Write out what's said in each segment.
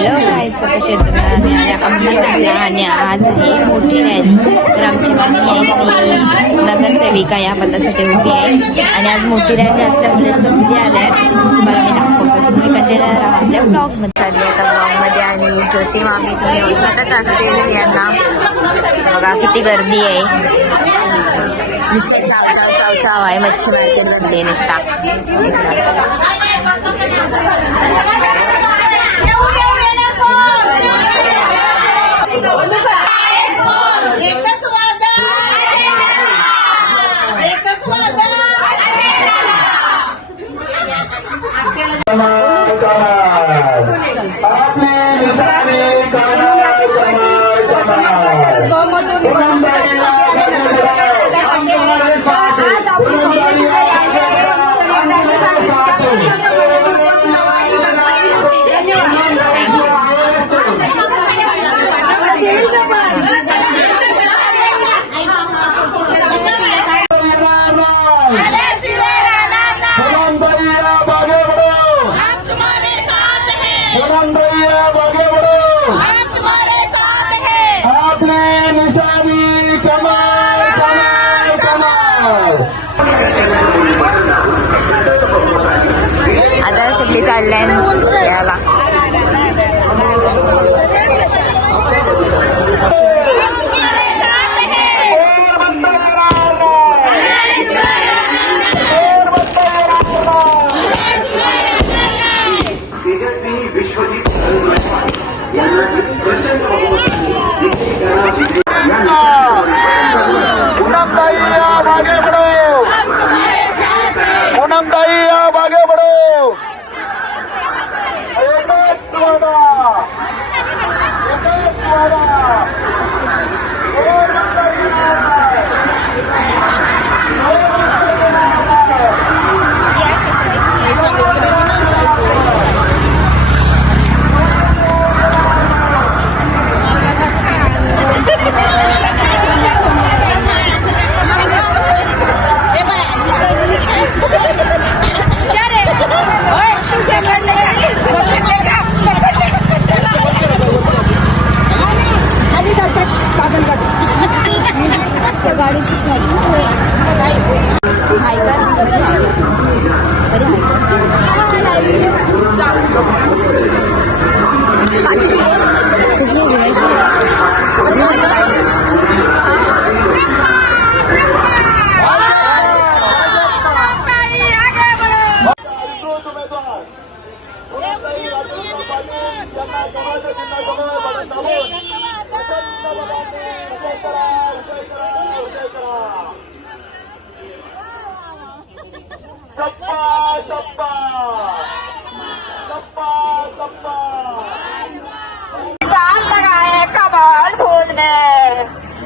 Hello गाईस, कसे तुम्ही अहमदनगरला आणि आज आहे मोठी रॅली. तर आमची मामी आहे ती नगरसेविका या पदासाठी उभी आहे आणि आज मोठी रॅली असल्यामुळे सगळी आल्या. तुम्हाला मी दाखवतो, तुम्ही कंटिन्यू राहा आपल्या ब्लॉगमध्ये. चालली आहे आता ब्लॉगमध्ये आणि ज्योती मामी तुम्ही सतत असते यांना बघा किती गर्दी आहे. नुसतं चाव चाव चाव चाव आहे. मच्छी मार्केटमध्ये नुसता आता सगळी चालल्या याला.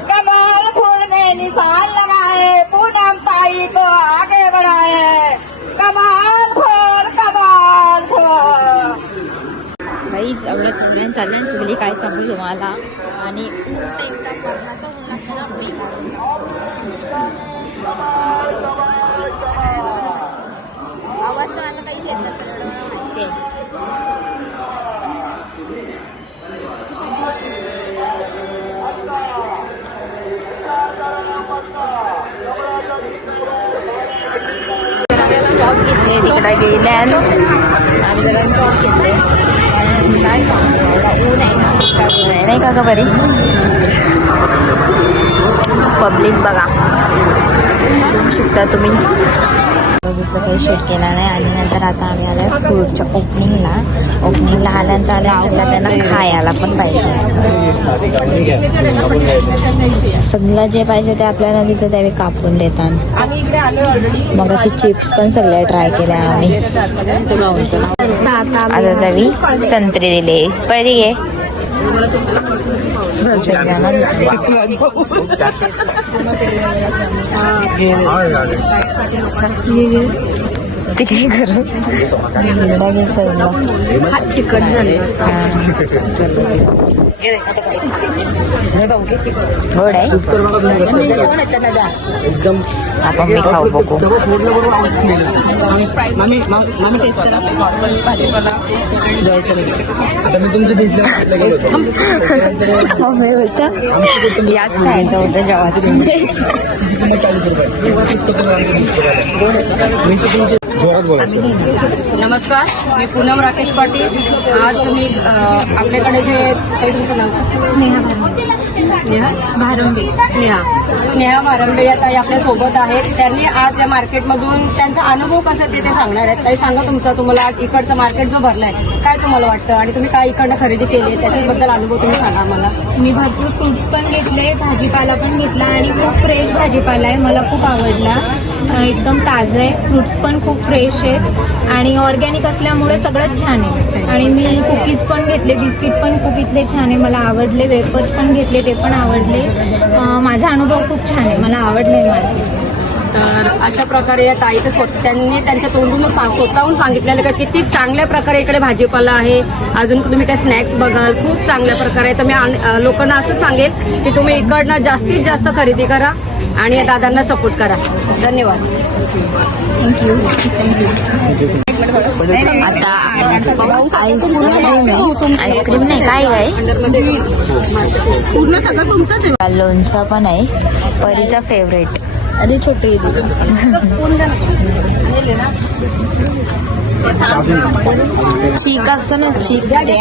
कमाल फूल में निशान लगाए, पूनम ताई को आगे बढ़ाए. कमाल फूल काहीच आवडत नाही चालेल सगळी काय सांगू तुम्हाला. आणि ऊन एकदा मरणाचा ऊन लागतं ना आवाज तर माझा काहीच येत नसेल एवढं मला माहिती आहे. स्टॉप घेतले तिकडे गेल्या आम्ही जरा स्टॉप घेतले. काय सांगू एवढा ऊन आहे ना, काय ऊन आहे नाही का ग बरे. पब्लिक बघा बघू शकता तुम्ही. बघितलं काही शूट केला नाही आणि नंतर आता आम्ही आलो फ्रूटच्या ओपनिंगला आल्यानंतर आल्या त्यांना खायला पण पाहिजे. सगळं जे पाहिजे ते आपल्याला तिथं त्यावेळी कापून देतात. मग असे चिप्स पण सगळे ट्राय केले आम्ही. आता त्यावेळी संत्री दिले पहिले घे. ते काय करू चिकट झालं. गोड आहे. एकदम आपण मी खाऊ बघू. आता मी तुमच्या दिसल्या गेलो होतो. मम्मी बोलतं याच खायचं होतं जेवाचं. जोरात बोलायचं. नमस्कार, मी पूनम राकेश पाटील. आज मी आपल्याकडे जे काही तुमचं नाव स्नेहा भारंबे या ताई आपल्या सोबत आहेत. त्यांनी आज या मार्केटमधून त्यांचा अनुभव कसा ते सांगणार आहेत. ताई सांगा तुम्हाला इकडचं मार्केट जो भरलाय काय तुम्हाला वाटतं आणि तुम्ही काय इकडनं खरेदी केली त्याच्याबद्दल अनुभव तुम्ही सांगा मला. मी भरपूर फ्रुट्स पण घेतले, भाजीपाला पण घेतला आणि खूप फ्रेश भाजीपाला आहे. मला खूप आवडला. एकदम ताजं आहे. फ्रुट्स पण खूप फ्रेश आहेत आणि ऑर्गॅनिक असल्यामुळे सगळंच छान आहे. आणि मी कुकीज पण घेतले, बिस्किट पण खूप इथले छान आहे, मला आवडले. वेफर्स पण घेतले, ते पण आवडले. माझा अनुभव खूप छान आहे, मला आवडले मार्केट. तर अशा प्रकारे या ताईचं त्यांनी त्यांच्या तोंडून स्वतःहून सांगितलेलं का किती चांगल्या प्रकारे इकडे भाजीपाला आहे. अजून तुम्ही काय स्नॅक्स बघाल खूप चांगल्या प्रकारे. तर मी लोकांना असं सांगेल की तुम्ही इकडनं जास्तीत जास्त खरेदी करा आणि या दादांना सपोर्ट करा. धन्यवाद. आता आईस्क्रीम नाही काय आहे. पूर्ण सगळं तुमचंच आहे. लोणचं पण आहे. परीचा फेवरेट. अरे छोटे चीक असतं ना चीक ते आहे.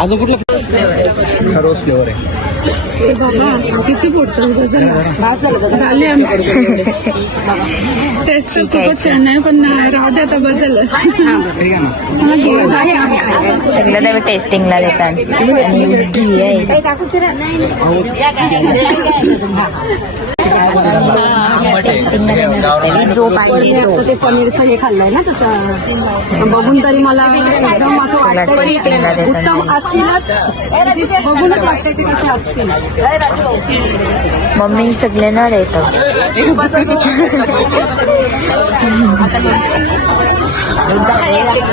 अजून कुठला रोज फ्लेवर आहे. किती टेस्ट खूपच छान आहे पण राहू दे आता बदल. सगळं त्यावेळी टेस्टिंगला देतात आणि घी आहे. जो पाहिजे तो. ते पनीरचं हे खाल्लंय ना तसं बघून तरी मला एकदम असं वाटतं की उत्तम असतीलच. बघूनच वाटतं की कसं असतील. मम्मी सगळ्यांना येतं.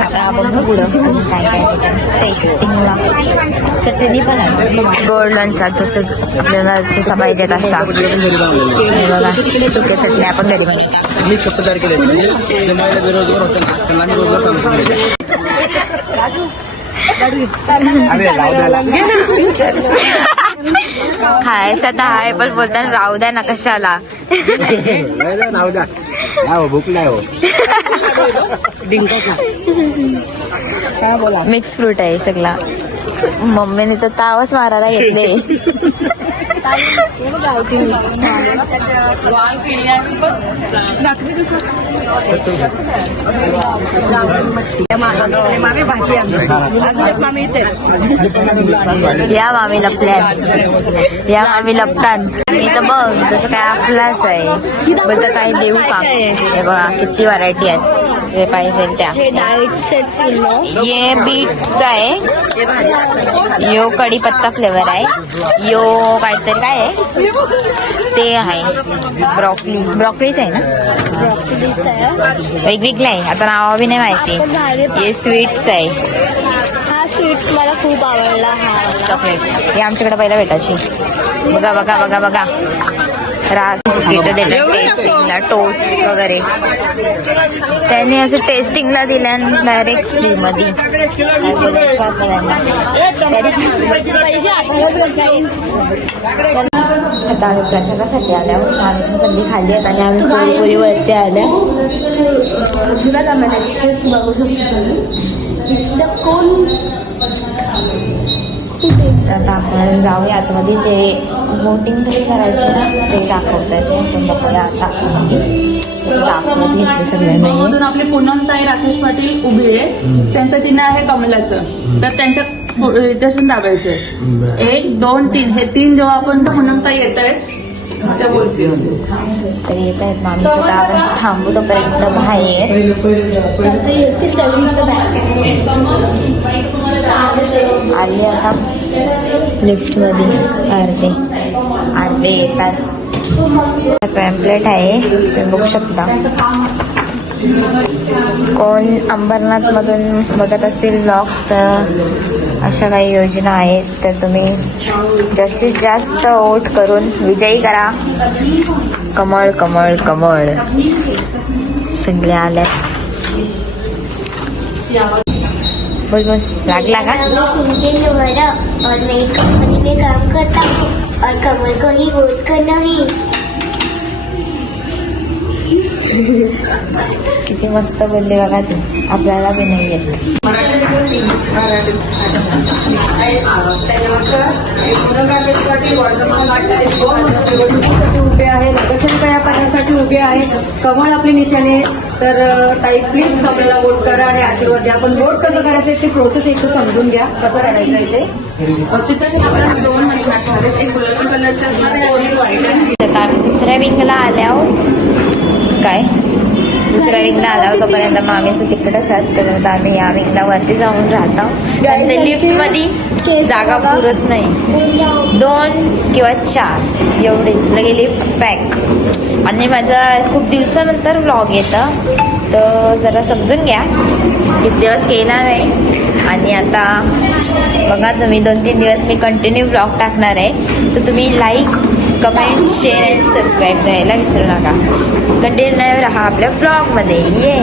आता बघू पुढं काय काय टेस्टिंगला. चटणी पण आहे गोड लोणचा तसंच आपल्याला जसा पाहिजे तसा. हे बघा सुक्या चटण्या आपण घरी बनवतो. मी स्वतः तयार केले म्हणजे जे महिला बेरोजगार होते ना त्यांना आम्ही रोजगार काम केले. खायचा तर आहे पण बोलताना राहू द्या ना कशाला. राहू द्या भूक नाही हो. मिक्स फ्रूट आहे सगळा. मम्मीने तर तावच मारायला घेतले. या मामी लपल्यात. या मामी लपतात. मी तर बघ जसं काय आपलाच आहे. बोलतं काय देऊ का. हे बघा किती व्हरायटी आहेत जे पाहिजे त्या. ये बीटचा आहे. यो कढीपत्ता फ्लेवर आहे. यो काहीतरी काय आहे ते आहे. ब्रॉकलीच आहे ना. वेगवेगळं आहे आता नाव बी नाही माहिती. हे स्वीट्स आहे. हा स्वीट्स मला खूप आवडला. हा चॉकलेट हे आमच्याकडे पहिला भेटायची. बघा बघा बघा बघा रास बिस्किट देतात टेस्टिंगला. टोस्ट वगैरे त्यांनी असं टेस्टिंगला दिल्या डायरेक्ट फ्री मध्ये. आता आम्ही प्रचारासाठी आल्या. आम्ही सगळी खाल्ली आहेत आणि आम्ही पुरी वरती आल्या. तुला जमान्याची बघू शकतो. आता आपण जाऊया आतमध्ये. ते बोटिंग कशी करायची ना ते दाखवतात. ते आपण बघूया आता. दाखवत घेतले सगळ्यांना. मधून आपले पूनमताई राकेश पाटील उभे आहे. त्यांचं चिन्ह आहे कमलाचं. तर त्यांच्या इथून दाबायचं 1 2 3. हे 3 जेव्हा आपण पूनमताई येत आहेत त्या बोलते तर येत आहेत मामी. सुद्धा आपण थांबू तोपर्यंत बाहेर आली. आता लिफ्टमध्ये अर्धे येतात. पॅम्पलेट आहे तुम्ही बघू शकता. कोण अंबरनाथ मधून बघत असतील ब्लॉग तर अशा काही योजना आहेत, तर तुम्ही जास्तीत जास्त वोट करून विजयी करा. कमळ कमळ कमळ सगळे आल्यात. बोल बोल, लागला का? मैं शिंदे निवारा और नई कंपनी में काम करता हूँ और कमल को ही वोट करना है. किती मस्त बोलली बघा ती, आपल्याला बी नाही येत. उभे आहे, नगरसेविका या पदासाठी उभे आहे. कमळ आपली निशाणे, तर ताई प्लीज कमळला वोट करा आणि आशीर्वाद द्या. पण वोट कसं करायचं ते प्रोसेस एक समजून घ्या, कसं करायचं आहे ते. तिथे आपल्याला 2 महिन्यात आहेत. एक गुलाबी कलरचा असणार आहे, एक व्हाईट आहे. तर आम्ही दुसऱ्या विंगला आल्यावर काय दुसऱ्या विंगला आल्यावर तोपर्यंत मग आम्ही तिकडेच आहात. तर आम्ही या विंगला वरती जाऊन राहतो. आणि ते लिफ्ट मध्ये जागा पुरत नाही, 2 किंवा 4 एवढेच लगे लिफ्ट पॅक. आणि माझा खूप दिवसानंतर व्लॉग येतं, तर जरा समजून घ्या. किती दिवस केला नाही. आणि आता बघा तुम्ही 2-3 दिवस मी कंटिन्यू व्लॉग टाकणार आहे, तर तुम्ही लाईक, कमेंट, शेअर आणि सबस्क्राईब करायला विसरू नका. कंटिन्यू राहा आपल्या ब्लॉगमध्ये. ये